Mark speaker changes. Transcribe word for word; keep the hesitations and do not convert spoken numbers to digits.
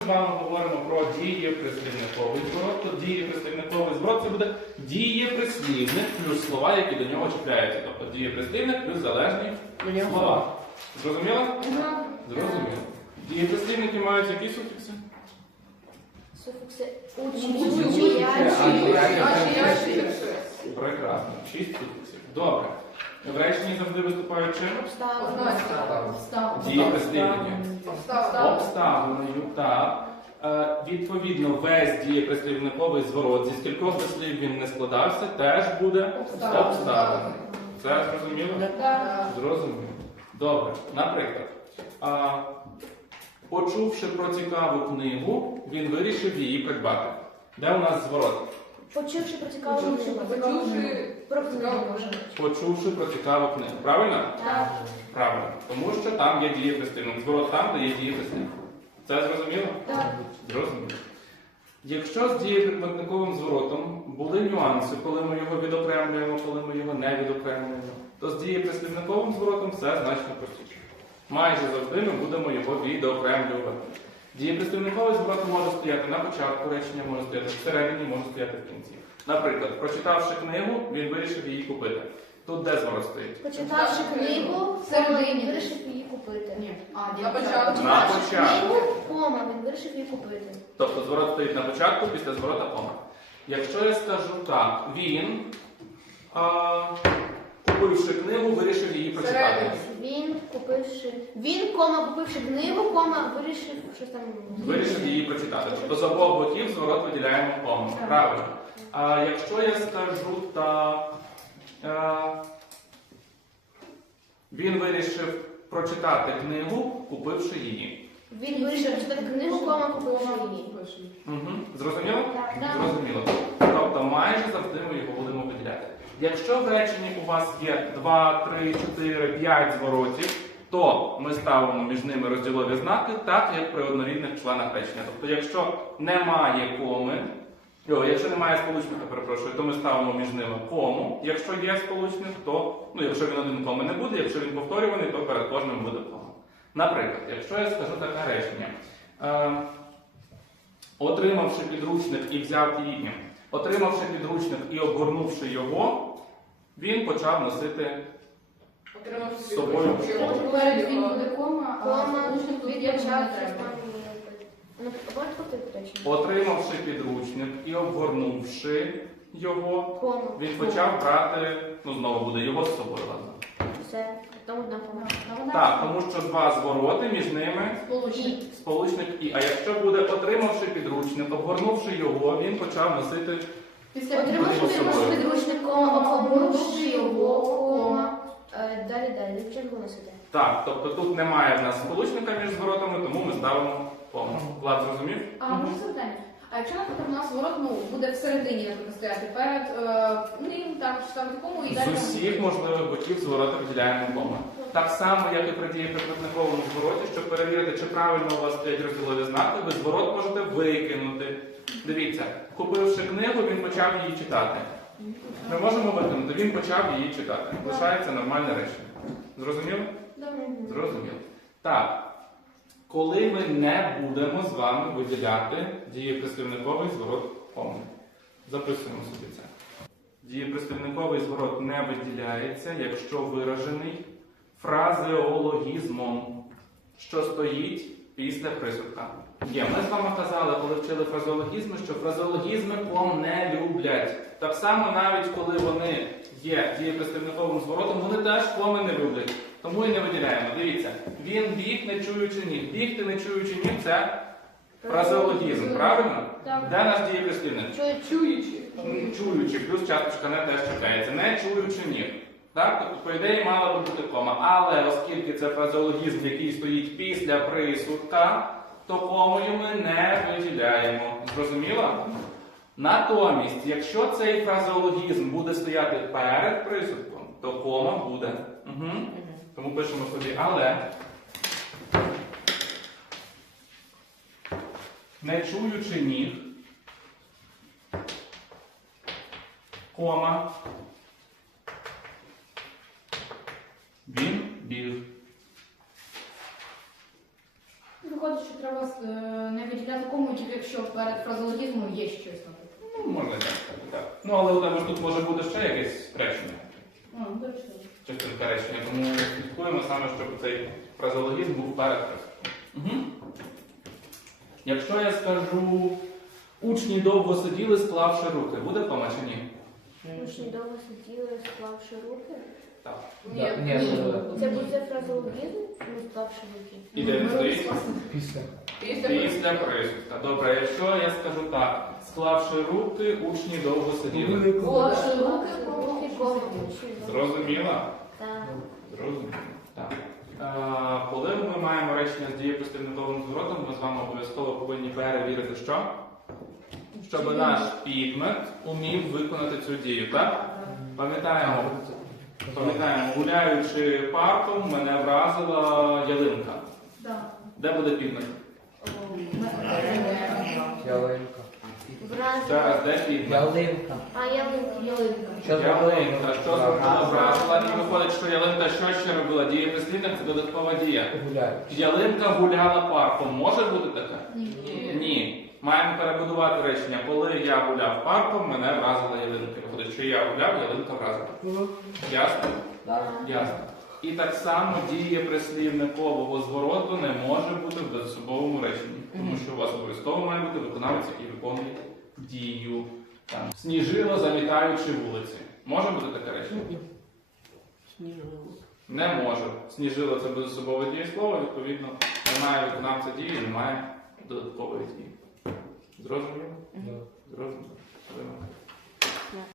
Speaker 1: Ми з вами говоримо про дієприслівниковий зворот. Тут дієприслівниковий зворот – це буде дієприслівник плюс слова, які до нього чіпляються. Тобто дієприслівник плюс залежні слова. Зрозуміло? Зрозуміло. Дієприслівники мають які суфікси?
Speaker 2: Суфікси
Speaker 1: Прекрасно. Шість суфіксів. Добре. В реченні завжди виступають чим? Дієприслівники. Обставиною, так. Е, відповідно, весь дієприслівниковий зворот, зі скількох слів він не складався, теж буде обставиною. Це зрозуміло? Зрозуміло. Добре. Наприклад, а, почувши про цікаву книгу, він вирішив її придбати. Де у нас зворот?
Speaker 2: Почувши про цікаву книгу. Про книгу.
Speaker 1: Почувши про цікаву книгу. Правильно?
Speaker 2: Так.
Speaker 1: Правильно. Тому що там є дієприслівник. Зворот там, де є дієприслівник. Це зрозуміло?
Speaker 2: Так.
Speaker 1: Зрозуміло. Якщо з дієприкметниковим зворотом були нюанси, коли ми його відокремлюємо, коли ми його не відокремлюємо, то з дієприслівниковим зворотом все значно простіше. Майже завжди ми будемо його відокремлювати. Дієприслівниковий зворот може стояти на початку речення, може стояти всередині, може стояти в кінці. Наприклад, прочитавши книгу, він вирішив її купити. Тут де зворот стоїть?
Speaker 2: Почитавши книгу, він вирішив її купити.
Speaker 3: Ні.
Speaker 2: А,
Speaker 3: На початку.
Speaker 1: На
Speaker 2: Почитавши
Speaker 1: початку.
Speaker 2: книгу, кома, він вирішив її купити.
Speaker 1: Тобто зворот стоїть на початку, після зворота кома. Якщо я скажу так, він, а, купивши книгу, вирішив її прочитати.
Speaker 2: Він купивши... Він, кома, купивши книгу, кома, вирішив щось там...
Speaker 1: Вирішив її прочитати. Тобто з обох боків зворот виділяємо кому. Правильно. А якщо я скажу так, а, він вирішив прочитати книгу, купивши її.
Speaker 2: Він вирішив прочитати книгу, кома, купивши її.
Speaker 1: Угу. Зрозуміло?
Speaker 2: Так.
Speaker 1: Зрозуміло. Тобто майже завжди ми його будемо виділяти. Якщо в реченні у вас є два, три, чотири, п'ять зворотів, то ми ставимо між ними розділові знаки, так як при однорідних членах речення. Тобто, якщо немає коми, о, якщо немає сполучника, перепрошую, то ми ставимо між ними кому. Якщо є сполучник, то, ну, якщо він один коми не буде, якщо він повторюваний, то перед кожним буде кома. Наприклад, якщо я скажу таке речення, е, отримавши підручник і взяв і отримавши підручник і обгорнувши його, він почав носити з собою в школу.
Speaker 3: Поперед він буде кома, а
Speaker 2: Кома,
Speaker 3: сполучник тут
Speaker 2: він
Speaker 3: є,
Speaker 2: почав
Speaker 3: не
Speaker 2: щось
Speaker 3: треба.
Speaker 2: там... Ну, можете повторити речення?
Speaker 1: Отримавши підручник і обгорнувши його,
Speaker 2: Кома.
Speaker 1: він почав брати, ну знову буде його з собою, ладно.
Speaker 2: Все, там одна кома.
Speaker 1: Так, тому що два звороти, між ними
Speaker 3: Сполучник.
Speaker 1: сполучник і. А якщо буде отримавши підручник, обгорнувши його, він почав носити.
Speaker 3: Після
Speaker 2: Отримавши
Speaker 1: Підручник.
Speaker 2: підручник, кома, обгорнувши його, кома. Е, Далі, далі, не почав його носити.
Speaker 1: Так, тобто тут немає в нас сполучника між зворотами, тому ми ставимо кому. Влад, зрозумів?
Speaker 3: А може запитання? А якщо, наприклад, у нас ворот, ну, буде всередині, наприклад, стояти перед е, ним, так, ставити кому і далі.
Speaker 1: З усіх можливих боків зворота виділяємо кома. Так само, як і при дієприкметниковому звороті, щоб перевірити, чи правильно у вас стоять розділові знаки, ви зворот можете викинути. Дивіться, купивши книгу, він почав її читати. Ми можемо викинути, він почав її читати. Лишається нормальне речення. Зрозуміло? Зрозуміло. Так. Коли ми не будемо з вами виділяти дієприслівниковий зворот коми. Записуємо собі це. Дієприслівниковий зворот не виділяється, якщо виражений фразеологізмом, що стоїть після присудка. Є, ми з вами казали, коли вчили фразеологізми, що фразеологізми ком не люблять. Так само навіть коли вони є дієприслівниковим зворотом, вони теж коми не люблять. Тому і не виділяємо. Дивіться, він біг, не чуючи ніг. Бігти, не чуючи ніг – це фразеологізм, правильно?
Speaker 2: Так.
Speaker 1: Де наш дієприслівник?
Speaker 3: Чуючи.
Speaker 1: Чуючи, плюс часточка не теж чекається. Не чуючи ніг. Так? Тобто, по ідеї, мала би бути кома. Але оскільки це фразеологізм, який стоїть після присудка, то комою ми не виділяємо. Зрозуміло? Натомість, якщо цей фразеологізм буде стояти перед присудком, то кома буде. Угу. Тому пишемо собі але. Не чуючи ніг, кома, він біг.
Speaker 3: Виходить, що треба е, не виділяти по-другому, тільки якщо перед фразеологізмом є щось, наприклад.
Speaker 1: Ну, можна так сказати, так. Ну, але у тебе ж тут може бути ще якесь речення.
Speaker 3: Ну, до речі.
Speaker 1: Частинка речення, тому слідкуємо саме, щоб цей фразеологізм був перед присудком. Угу. Якщо я скажу, учні довго сиділи, склавши руки, буде кома чи ні?
Speaker 2: Учні довго сиділи, склавши руки.
Speaker 1: Так.
Speaker 3: Ні,
Speaker 4: Да, ні,
Speaker 3: ні.
Speaker 4: ну,
Speaker 2: Це буде фразеологізм, ну, склавши руки.
Speaker 1: І де він стоїть?
Speaker 4: Після.
Speaker 3: Після
Speaker 1: Після присудка. Добре, якщо я скажу так, склавши руки, учні довго сиділи.
Speaker 2: Склавши руки, руки, кома.
Speaker 1: Зрозуміла?
Speaker 2: Так.
Speaker 1: Зрозуміло. Так. Е, коли ми маємо речення з дієприслівниковим зворотом, ми з вами обов'язково повинні перевірити, що? Щоб наш підмет умів виконати цю дію, так? Пам'ятаємо, пам'ятаємо, гуляючи парком, мене вразила ялинка.
Speaker 3: Да.
Speaker 1: Де буде підмет?
Speaker 4: Ялинка.
Speaker 1: Зараз,
Speaker 2: Вразила.
Speaker 1: де підмет?
Speaker 4: Ялинка.
Speaker 2: А ялинка, ялинка.
Speaker 4: Що зробила?
Speaker 1: Ялинка. Що зробила? Вразила? І виходить, що ялинка що ще робила? Дієприслівник – це додаткова дія.
Speaker 4: Гуляю.
Speaker 1: Ялинка гуляла парком. Може бути таке?
Speaker 3: Ні.
Speaker 1: Ні. Маємо перебудувати речення. Коли я гуляв парком, мене вразила ялинка. Виходить, що я гуляв, ялинка вразила. Ясно?
Speaker 4: Так.
Speaker 1: Ясно. І так само дія прислівникового звороту не може бути в безособовому реченні. Тому що у вас обов'язково має бути виконавець, який виконує дію. Там. Сніжило, замітаючи вулиці. Може бути таке речення? Не може. Сніжило це безособове дієслово, відповідно, немає виконавця дії, немає додаткової дії. Зрозуміло?
Speaker 4: Да.
Speaker 1: Зрозуміло.